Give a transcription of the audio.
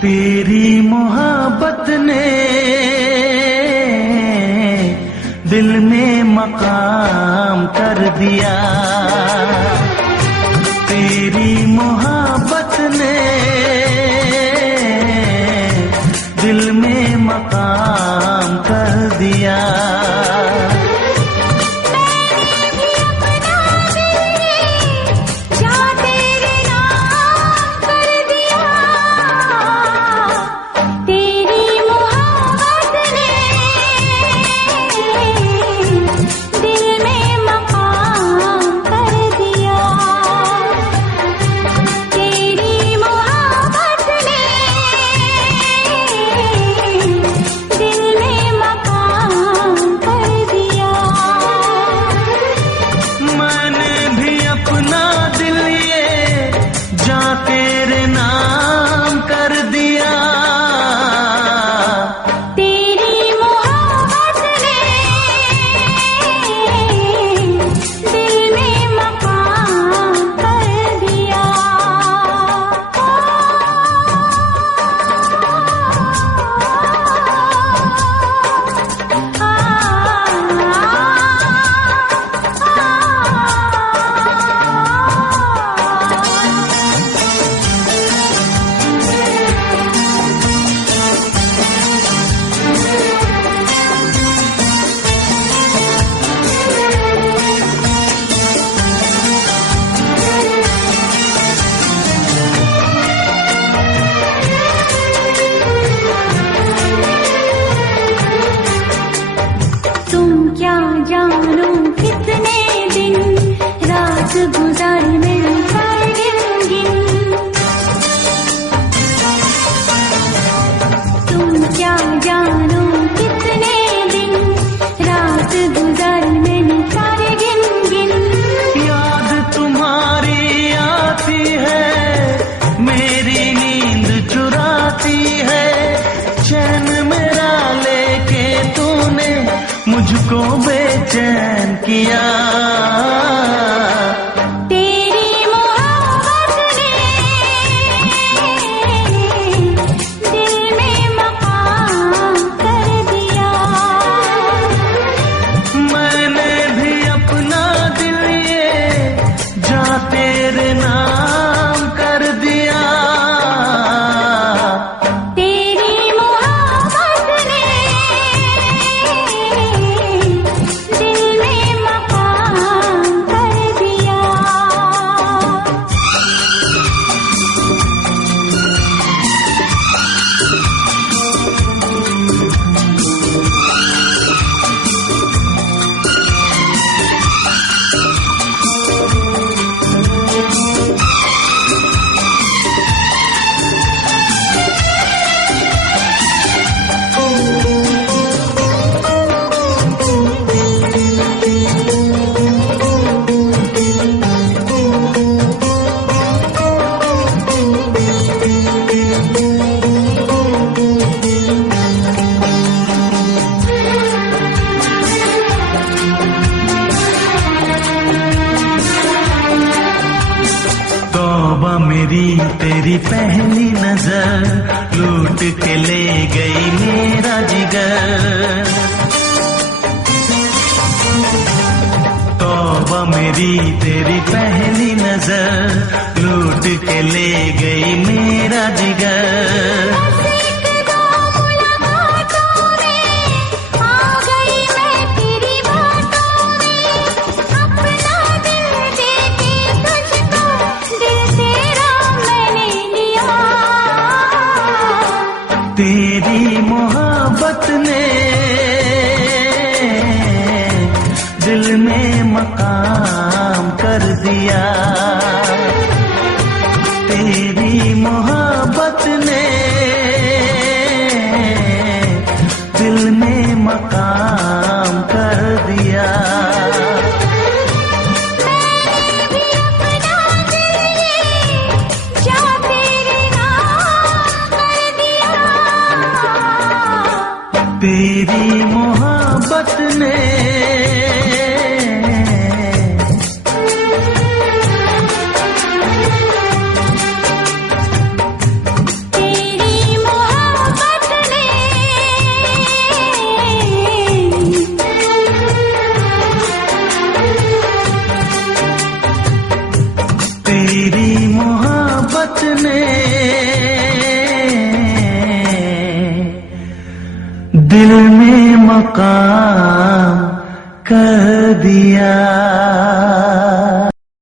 तेरी मोहब्बत ने दिल में मकाम कर दिया। तेरी मोहब्बत ने दिल में मकाम कर दिया। मुझको बेचैन किया। तेरी मोहब्बत ने दिल में मकाम कर दिया। मैंने भी अपना दिल ये जा तेरे नाम कर दिया। तौबा मेरी तेरी पहली नजर लूट के ले गई मेरा जिगर। तौबा मेरी तेरी पहली नजर लूट के ले गई मेरा जिगर। तेरी मोहब्बत ने दिल में मकाम कर दिया। तेरी मोहब्बत ने दिल में मकाम कर दिया। तेरी मोहब्बत ने तेरी मोहब्बत ने दिल में मकाम कर